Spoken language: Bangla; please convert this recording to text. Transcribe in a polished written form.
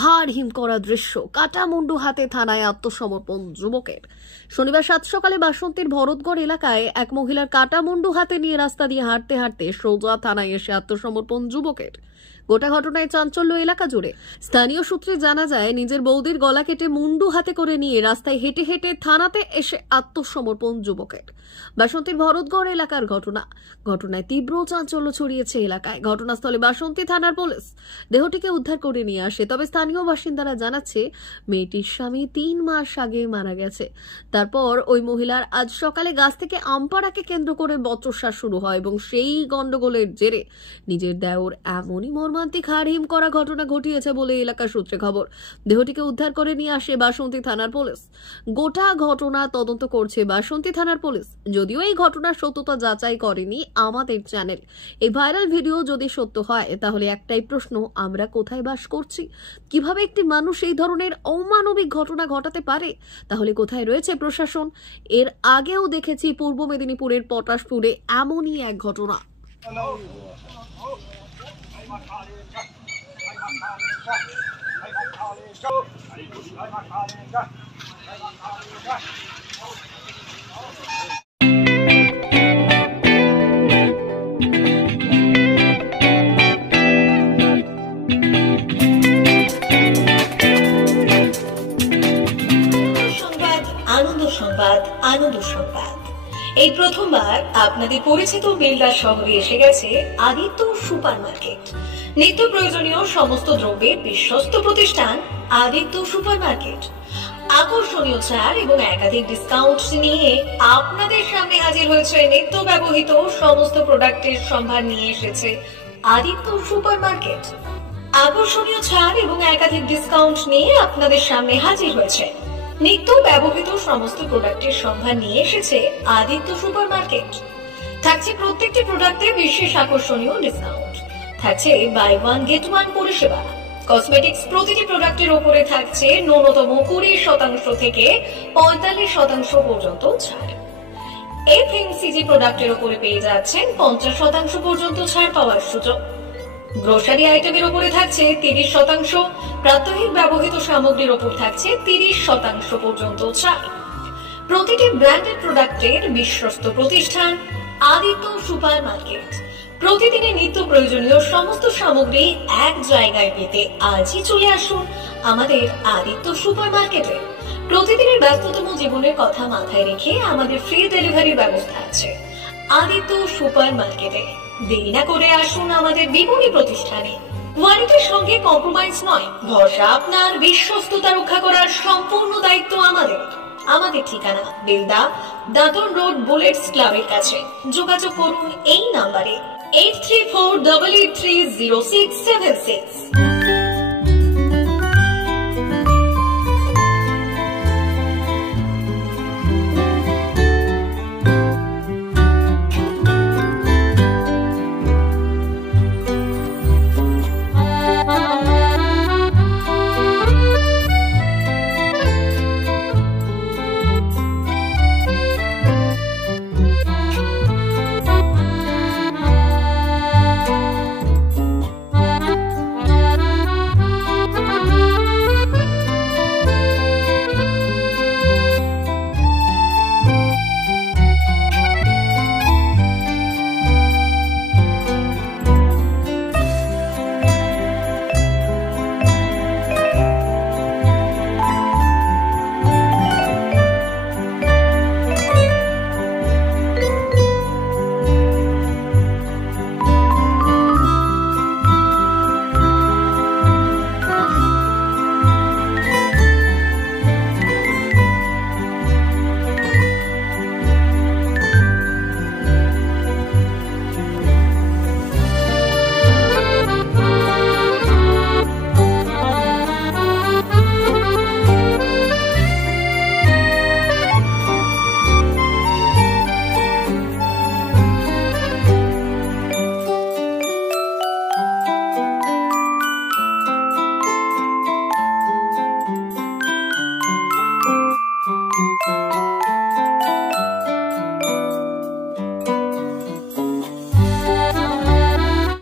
হাড় হিম করা দৃশ্য, কাটা মুন্ডু হাতে থানায় আত্মসমর্পণ যুবকের। শনিবার সাত সকালে বাসন্তীর ভরতগড় এলাকায় এক মহিলার কাটা মুন্ডু হাতে নিয়ে রাস্তা দিয়ে হাঁটতে হাঁটতে সোজা থানায় এসে আত্মসমর্পণ যুবকের। গোটা ঘটনায় চাঞ্চল্য এলাকা জুড়ে। স্থানীয় সূত্রে জানা যায়, নিজের বৌদির গলা কেটে মুন্ডু হাতে করে নিয়ে রাস্তায় হেঁটে হেঁটে থানাতে এসে আত্মসমর্পণ যুবকের। বাসন্তীর ভরতগড় এলাকার ঘটনায় তীব্র চাঞ্চল্য ছড়িয়েছে এলাকায়। ঘটনাস্থলে বাসন্তী থানার পুলিশ দেহটিকে উদ্ধার করে নিয়ে আসে। তবে স্থানীয় বাসিন্দারা জানাচ্ছে, মেয়েটির স্বামী 3 মাস আগে মারা গেছে। তারপর ওই মহিলার আজ সকালে গাছ থেকে আম পাড়াকে কেন্দ্র করে বচসা শুরু হয় এবং সেই গন্ডগোলের জেরে নিজের দেওর এমনই মর্মান্তিক হাড়হিম করা ঘটনা ঘটিয়েছে বলে এলাকার সূত্রে খবর। দেহটিকে উদ্ধার করে নিয়ে আসে বাসন্তী থানার পুলিশ। গোটা ঘটনা তদন্ত করছে বাসন্তী থানার পুলিশ। যদিও এই ঘটনার সত্যতা যাচাই করেনি আমাদের চ্যানেল। এই ভাইরাল ভিডিও যদি সত্য হয়, তাহলে একটাই প্রশ্ন, আমরা কোথায় বাস করছি? কিভাবে একটি মানুষ এই ধরনের অমানবিক ঘটনা ঘটাতে পারে? তাহলে কোথায় রয়েছে প্রশাসন? এর আগেও দেখেছি পূর্ব মেদিনীপুরের পটাশপুরে এমনই এক ঘটনা। আনন্দ সংবাদ। এই প্রথমবার আপনাদের পরিচিত বেলদা শহরে এসে গেছে আদিত্য সুপার মার্কেট। নিত্য প্রয়োজনীয় সমস্ত দ্রব্যের বিশ্বস্ত প্রতিষ্ঠান আদিত্য সুপার মার্কেট। আকর্ষণীয় ছাড় এবং একাধিক ডিসকাউন্ট নিয়ে আপনাদের সামনে হাজির হয়েছে। নিত্য ব্যবহৃত সমস্ত প্রোডাক্টের সম্ভার নিয়ে এসেছে আদিত্য সুপার মার্কেট। আকর্ষণীয় ছাড় এবং একাধিক ডিসকাউন্ট নিয়ে আপনাদের সামনে হাজির হয়েছে। নিত্য ব্যবহৃত সমস্ত প্রোডাক্টের সম্ভার নিয়ে এসেছে আদিত্য সুপার মার্কেট। থাকছে প্রত্যেকটি প্রোডাক্টে বিশেষ আকর্ষণীয় ডিসকাউন্ট। থাকছে বাই ওয়ান গেট ওয়ান পরিষেবা। কসমেটিক্স প্রতিটি প্রোডাক্টের উপরে থাকছে ন্যূনতম 20% থেকে 45% পর্যন্ত ছাড়। এফএমসিজি প্রোডাক্টের উপরে পেয়ে যাচ্ছেন 50% পর্যন্ত ছাড় পাওয়ার সুযোগ। গ্রোসারি আইটেমের উপরে থাকছে 30%, প্রাত্যহিক ব্যবহৃত সামগ্রীর উপর থাকছে 30% পর্যন্ত ছাড়। প্রতিটি ব্র্যান্ডেড প্রোডাক্টের বিশ্বস্ত প্রতিষ্ঠান আদিত্য সুপার মার্কেট। প্রতিদিনের নিত্য প্রয়োজনীয় সমস্ত সামগ্রী এক জায়গায় পেতে আজই চলে আসুন আমাদের আদিত্য সুপার মার্কেটে। প্রতিদিনের ব্যস্ততম জীবনের কথা মাথায় রেখে আমাদের ফ্রি ডেলিভারির ব্যবস্থা আছে আদিত্য সুপার মার্কেটে। দেরি না করে আসুন আমাদের বিপণী প্রতিষ্ঠানে। কোয়ালিটির সঙ্গে কম্প্রোমাইজ নয়, ভরসা আপনার, বিশ্বস্ততা রক্ষা করার সম্পূর্ণ দায়িত্ব আমাদের। আমাদের ঠিকানা বেলদা, দাদন রোড, বুলেটস ক্লাবের কাছে। যোগাযোগ করুন এই নাম্বারে 8348830676।